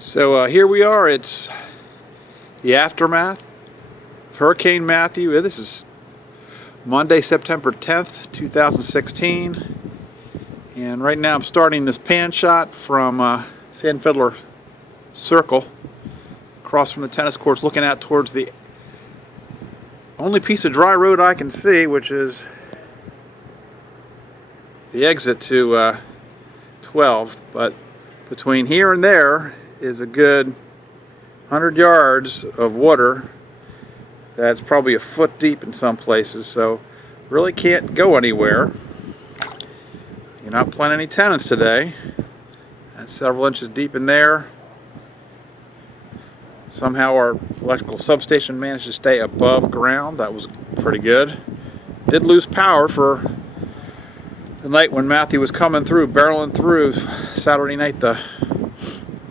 So here we are. It's the aftermath of Hurricane Matthew. This is Monday, September 10th, 2016. And right now I'm starting this pan shot from San Fiddler Circle, across from the tennis courts, looking out towards the only piece of dry road I can see, which is the exit to 12. But between here and there is a good 100 yards of water that's probably a foot deep in some places, so really can't go anywhere. You're not planting any tenants today. That's several inches deep in there. Somehow our electrical substation managed to stay above ground. That was pretty good. Did lose power for the night when Matthew was coming through, barreling through Saturday night the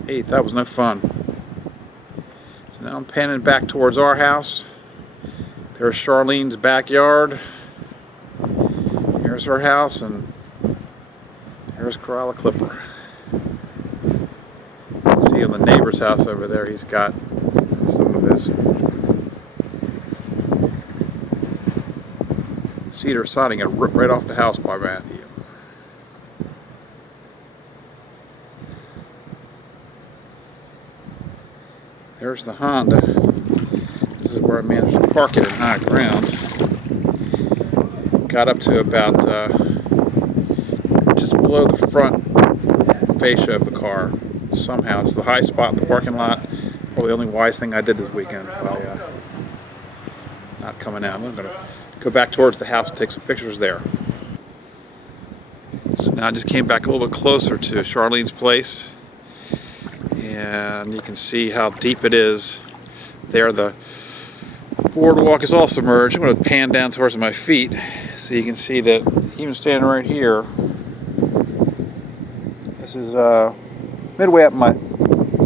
8th. That was no fun. So now I'm panning back towards our house. There's Charlene's backyard. Here's her house, and here's Corolla Clipper. See on the neighbor's house over there, he's got some of his cedar siding got ripped right off the house by Matthew. There's the Honda. This is where I managed to park it in high ground. Got up to about just below the front fascia of the car. Somehow it's the high spot in the parking lot. Probably the only wise thing I did this weekend by not coming out. I'm going to go back towards the house and take some pictures there. So now I just came back a little bit closer to Charlene's place, and you can see how deep it is there. The boardwalk is all submerged. I'm going to pan down towards my feet so you can see that even standing right here, this is midway up my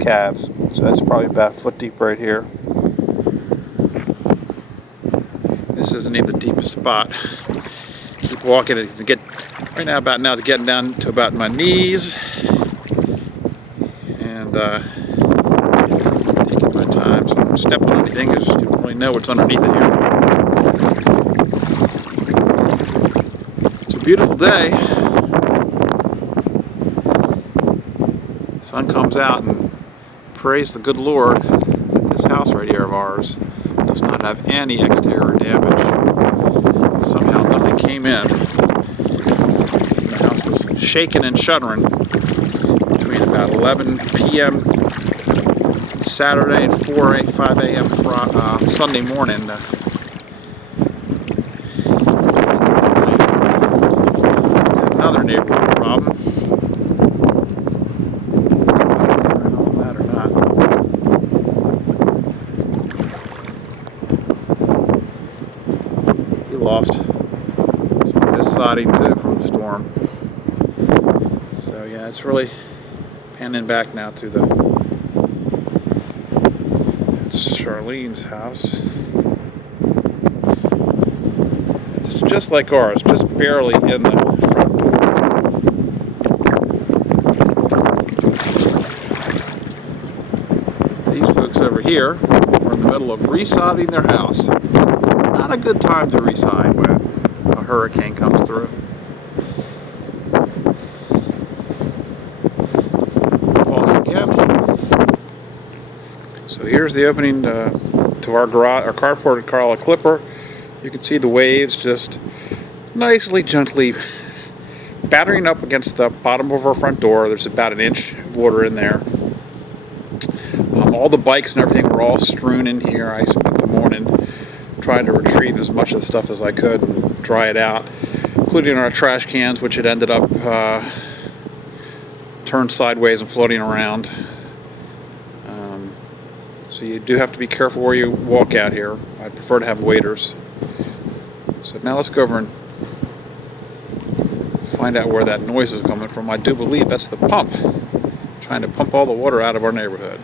calves, so that's probably about a foot deep right here. This isn't even the deepest spot. Keep walking, it's get right now. About now, it's getting down to about my knees, and taking my time. So I don't step on anything because you don't really know what's underneath it here. It's a beautiful day. Sun comes out, and praise the good Lord, this house right here of ours does not have any exterior damage. Somehow nothing came in. The house was shaking and shuddering between about 11 p.m. Saturday and 5 a.m. Sunday morning. Another neighborhood problem. Lost some of his siding too from the storm. So yeah, it's really panning back now to it's Charlene's house. It's just like ours, just barely in the front door. These folks over here are in the middle of resodding their house. Not a good time to reside when a hurricane comes through. Pause again. So here's the opening to our garage, our carport at Corolla Clipper. You can see the waves just nicely, gently battering up against the bottom of our front door. There's about an inch of water in there. All the bikes and everything were all strewn in here. I spent the morning trying to retrieve as much of the stuff as I could and dry it out, including our trash cans, which had ended up turned sideways and floating around. So you do have to be careful where you walk out here. I prefer to have waders. So now let's go over and find out where that noise is coming from. I do believe that's the pump, trying to pump all the water out of our neighborhood.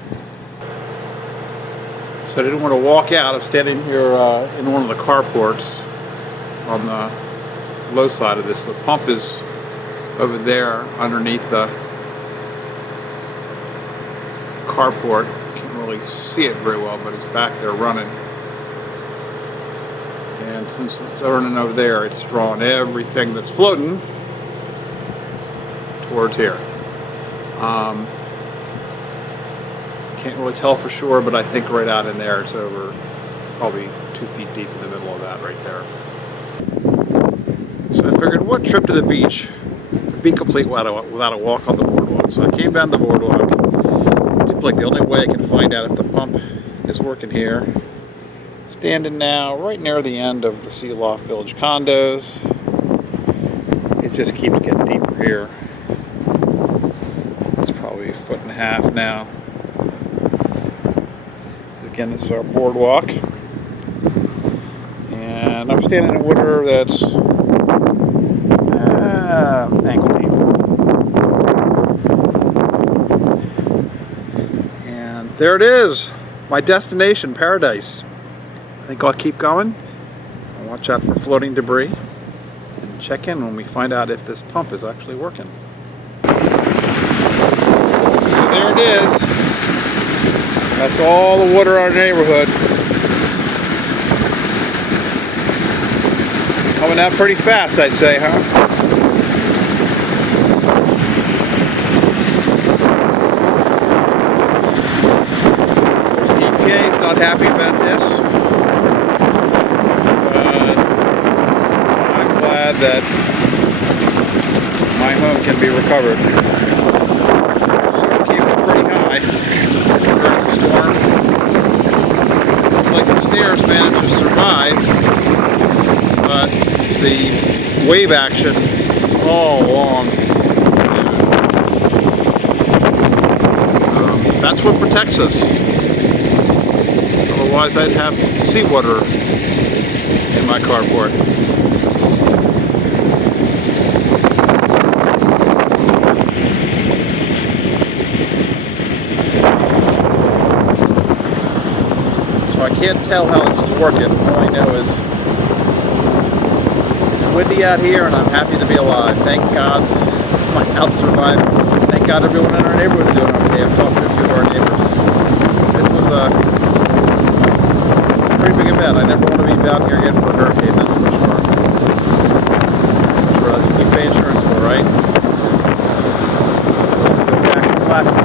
So I didn't want to walk out. I'm standing here in one of the carports on the low side of this. The pump is over there underneath the carport. Can't really see it very well, but it's back there running. And since it's running over there, it's drawing everything that's floating towards here. Can't really tell for sure, but I think right out in there it's over probably 2 feet deep in the middle of that right there. So I figured, what trip to the beach would be complete without a walk on the boardwalk. So I came down the boardwalk. It seems like the only way I can find out if the pump is working here. Standing now right near the end of the Sea Loft Village condos. It just keeps getting deeper here. It's probably 1.5 feet now. So again, this is our boardwalk. And I'm standing in water that's ankle deep. And there it is, my destination, paradise. I think I'll keep going. I'll watch out for floating debris and check in when we find out if this pump is actually working. So there it is. That's all the water in our neighborhood. Coming out pretty fast, I'd say, huh? EPA's not happy about this. I'm glad that my home can be recovered. So keep it pretty high during the storm. Looks like the stairs managed to survive, but the wave action all along. That's what protects us. Otherwise I'd have seawater in my carport. So I can't tell how this is working. All I know is it's windy out here and I'm happy to be alive. Thank God my house survived. Thank God everyone in our neighborhood is doing okay. I've talked to a few of our neighbors. This was a pretty big event. I never want to be down here again for a hurricane, that's for sure. That's what we pay insurance for, right? Go back to classic.